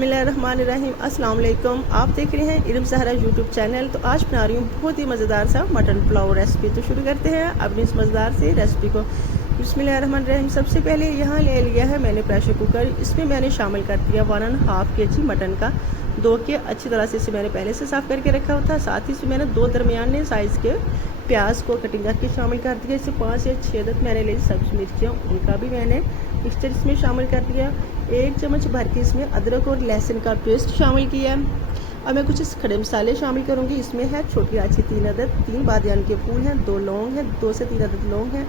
बिस्मिल्लाहिर्रहमानिर्रहीम। अस्सलाम वालेकुम। आप देख रहे हैं इल्म सहरा यूट्यूब चैनल। तो आज बना रही हूँ बहुत ही मज़ेदार सा मटन पुलाव रेसिपी। तो शुरू करते हैं अपनी इस मज़ेदार सी रेसिपी को। बिस्मिल्लाहिर्रहमानिर्रहीम। सबसे पहले यहाँ ले लिया है मैंने प्रेशर कुकर। इसमें मैंने शामिल कर दिया 1.5 kg मटन का धो के अच्छी तरह से इसे मैंने पहले से साफ़ करके रखा हुआ था। साथ ही इसमें मैंने 2 दरमियाने साइज़ के प्याज को कटिंग करके शामिल कर दिया। इसे 5 या 6 अदद मैंने ली सब्ज़ी मिर्चियाँ, उनका भी मैंने मिक्सचर इसमें शामिल कर दिया। 1 चम्मच भर के इसमें अदरक और लहसुन का पेस्ट शामिल किया। अब मैं कुछ खड़े मसाले शामिल करूंगी। इसमें है छोटी इलायची 3 अदद, 3 बादियान के फूल हैं, 2 लौंग हैं, 2 से 3 अदद लौंग हैं,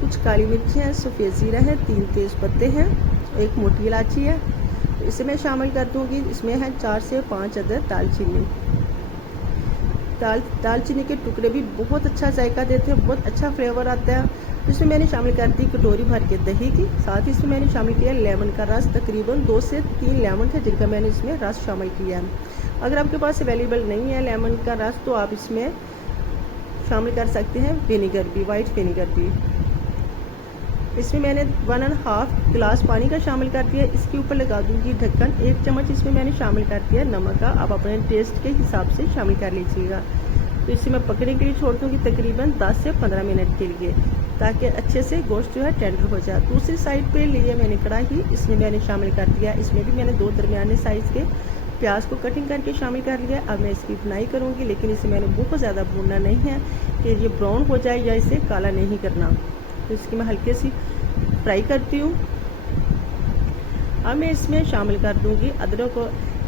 कुछ काली मिर्ची हैं, सफ़ेद ज़ीरा है, 3 तेज़ पत्ते हैं, 1 मोटी इलायची है। तो इसे मैं शामिल कर दूंगी। इसमें है 4 से 5 अदद दालचीनी। दालचीनी के टुकड़े भी बहुत अच्छा जायका देते हैं, बहुत अच्छा फ्लेवर आता है। इसमें मैंने शामिल कर दी कटोरी भर के दही की। साथ ही इसमें मैंने शामिल किया लेमन का रस, तकरीबन 2 से 3 लेमन थे जिनका मैंने इसमें रस शामिल किया है। अगर आपके पास अवेलेबल नहीं है लेमन का रस तो आप इसमें शामिल कर सकते हैं विनेगर भी, वाइट विनेगर भी। इसमें मैंने 1.5 गिलास पानी का शामिल कर दिया। इसके ऊपर लगा दूंगी ढक्कन। 1 चम्मच इसमें मैंने शामिल कर दिया नमक का। आप अपने टेस्ट के हिसाब से शामिल कर लीजिएगा। तो इसे मैं पकने के लिए छोड़ दूंगी तकरीबन 10 से 15 मिनट के लिए, ताकि अच्छे से गोश्त जो है टेंडर हो जाए। दूसरी साइड पे लिए मैंने कढ़ाई, इसमें मैंने शामिल कर दिया। इसमें भी मैंने 2 दरमियाने साइज़ के प्याज को कटिंग करके शामिल कर लिया। अब मैं इसकी बुनाई करूँगी, लेकिन इसे मैंने बहुत ज़्यादा भूनना नहीं है कि ये ब्राउन हो जाए या इसे काला नहीं करना। तो इसकी मैं हल्के सी फ्राई करती हूँ। अब मैं इसमें शामिल कर दूँगी अदरक को।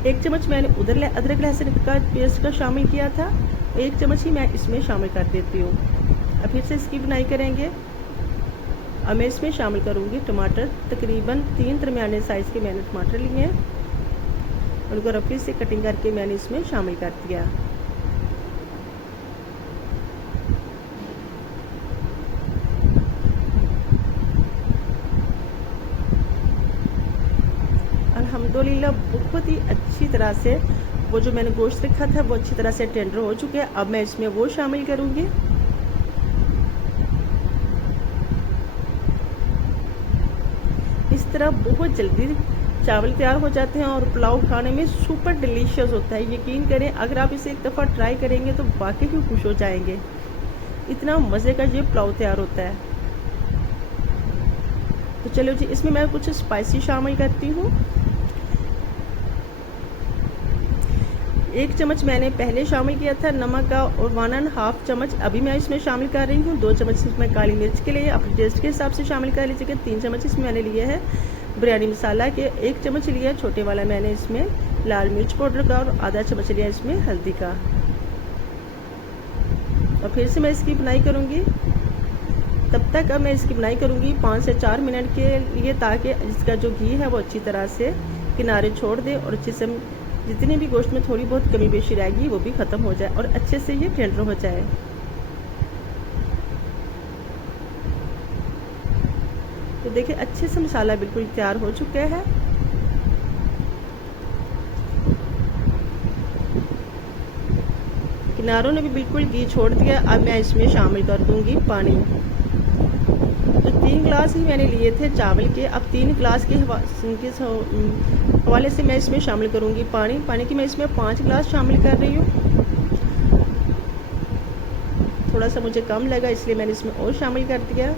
1 चम्मच मैंने अदरक लहसुन का पेस्ट का शामिल किया था, 1 चम्मच ही मैं इसमें शामिल कर देती हूँ। अब फिर से इसकी बुनाई करेंगे। अब मैं इसमें शामिल करूँगी टमाटर। तकरीबन 3 दरमियाने साइज़ के मैंने टमाटर लिए हैं, उनको रफली से कटिंग करके मैंने इसमें शामिल कर दिया। अल्हम्दुलिल्लाह बहुत ही अच्छी तरह से वो जो मैंने गोश्त रखा था वो अच्छी तरह से टेंडर हो चुके हैं। अब मैं इसमें वो शामिल करूँगी। इस तरह बहुत जल्दी चावल तैयार हो जाते हैं और पुलाव खाने में सुपर डिलीशियस होता है। यकीन करें, अगर आप इसे एक दफ़ा ट्राई करेंगे तो वाकई ही खुश हो जाएंगे। इतना मज़े का ये पुलाव तैयार होता है। तो चलो जी, इसमें मैं कुछ स्पाइसी शामिल करती हूँ। 1 चम्मच मैंने पहले शामिल किया था नमक का और 1.5 चम्मच अभी मैं इसमें शामिल कर रही हूँ। 2 चम्मच इसमें काली मिर्च के लिए अपने टेस्ट के हिसाब से शामिल कर लीजिएगा। 3 चम्मच इसमें मैंने लिया है बिरयानी मसाला के, 1 चम्मच लिया छोटे वाला मैंने इसमें लाल मिर्च पाउडर का और आधा चम्मच लिया इसमें हल्दी का। और फिर से मैं इसकी बुनाई करूँगी। तब तक अब मैं इसकी बुनाई करूँगी 5 से 4 मिनट के लिए, ताकि इसका जो घी है वो अच्छी तरह से किनारे छोड़ दे और अच्छे से जितनी भी गोश्त में थोड़ी बहुत कमी बेशी रहेगी वो भी ख़त्म हो जाए और अच्छे से ये टेंडर हो जाए। तो देखिए अच्छे से मसाला बिल्कुल तैयार हो चुका है। किनारों ने भी बिल्कुल घी छोड़ दिया। अब मैं इसमें शामिल कर दूंगी पानी। तो 3 गिलास ही मैंने लिए थे चावल के। अब 3 गिलास के हवाले से मैं इसमें शामिल करूंगी पानी की मैं इसमें 5 गिलास शामिल कर रही हूँ। थोड़ा सा मुझे कम लगा इसलिए मैंने इसमें और शामिल कर दिया।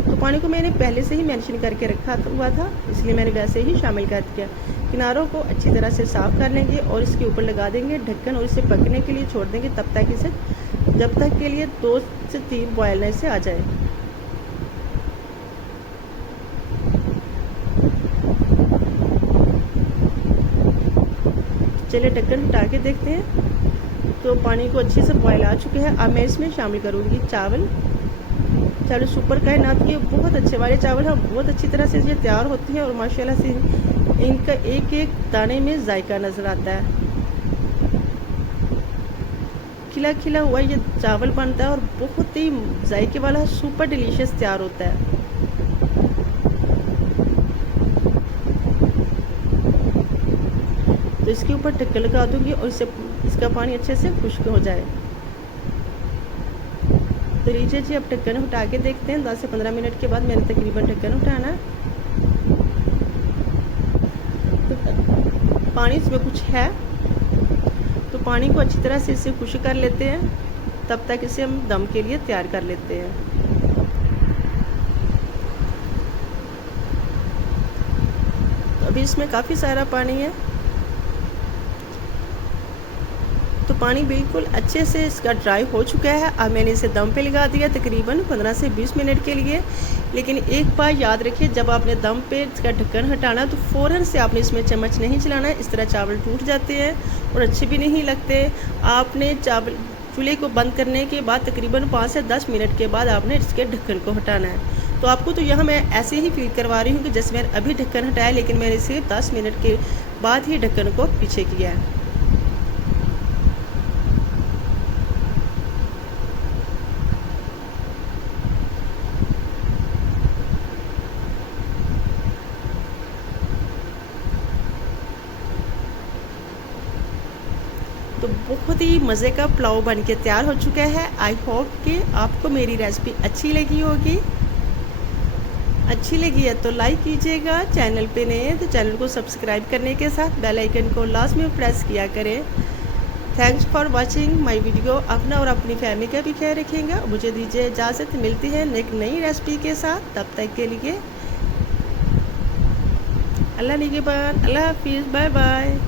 तो पानी को मैंने पहले से ही मेंशन करके रखा हुआ था, इसलिए मैंने वैसे ही शामिल कर दिया। किनारों को अच्छी तरह से साफ कर लेंगे और इसके ऊपर लगा देंगे ढक्कन और इसे पकने के लिए छोड़ देंगे जब तक के लिए 2 से 3 बॉयल इसे आ जाए। चलिए ढक्कन हटा के देखते हैं। तो पानी को अच्छे से बॉयल आ चुके हैं। अब मैं इसमें शामिल करूँगी चावल सुपर कायनात के बहुत अच्छे वाले चावल हैं, बहुत अच्छी तरह से ये तैयार होती हैं और माशाल्लाह से इनका एक एक दाने में जायका नज़र आता है। खिला खिला हुआ ये चावल बनता है और बहुत ही जायके वाला सुपर डिलीशियस तैयार होता है। तो इसके ऊपर ढक्कन लगा दूंगी और इसका पानी अच्छे से खुश्क हो जाए। तो लीजिए जी, अब ढक्कन उठा के देखते हैं। 10 से 15 मिनट के बाद मैंने तकरीबन ढक्कन उठाना। पानी इसमें कुछ है, तो पानी को अच्छी तरह से इसे खुश कर लेते हैं। तब तक इसे हम दम के लिए तैयार कर लेते हैं। अभी इसमें काफ़ी सारा पानी है, तो पानी बिल्कुल अच्छे से इसका ड्राई हो चुका है। अब मैंने इसे दम पे लगा दिया तकरीबन 15 से 20 मिनट के लिए। लेकिन एक बात याद रखिए, जब आपने दम पे इसका ढक्कन हटाना तो फ़ौरन से आपने इसमें चम्मच नहीं चलाना है, इस तरह चावल टूट जाते हैं और अच्छे भी नहीं लगते। आपने चावल चूल्हे को बंद करने के बाद तकरीबन 5 से 10 मिनट के बाद आपने इसके ढक्कन को हटाना है। तो आपको तो यहाँ मैं ऐसे ही फील करवा रही हूँ कि जैसे मैंने अभी ढक्कन हटाया, लेकिन मैंने इसे 10 मिनट के बाद ही ढक्कन को पीछे किया है। तो बहुत ही मज़े का पुलाव बन के तैयार हो चुका है। आई होप कि आपको मेरी रेसिपी अच्छी लगी होगी। अच्छी लगी है तो लाइक कीजिएगा, चैनल पे नए हैं तो चैनल को सब्सक्राइब करने के साथ बेल आइकन को लास्ट में प्रेस किया करें। Thanks for watching my video. अपना और अपनी फैमिली का भी ख्याल रखिएगा। मुझे दीजिए इजाज़त, मिलती है एक नई रेसिपी के साथ। तब तक के लिए अल्लाह निगहबान, अल्लाह हाफिज़, बाय बाय।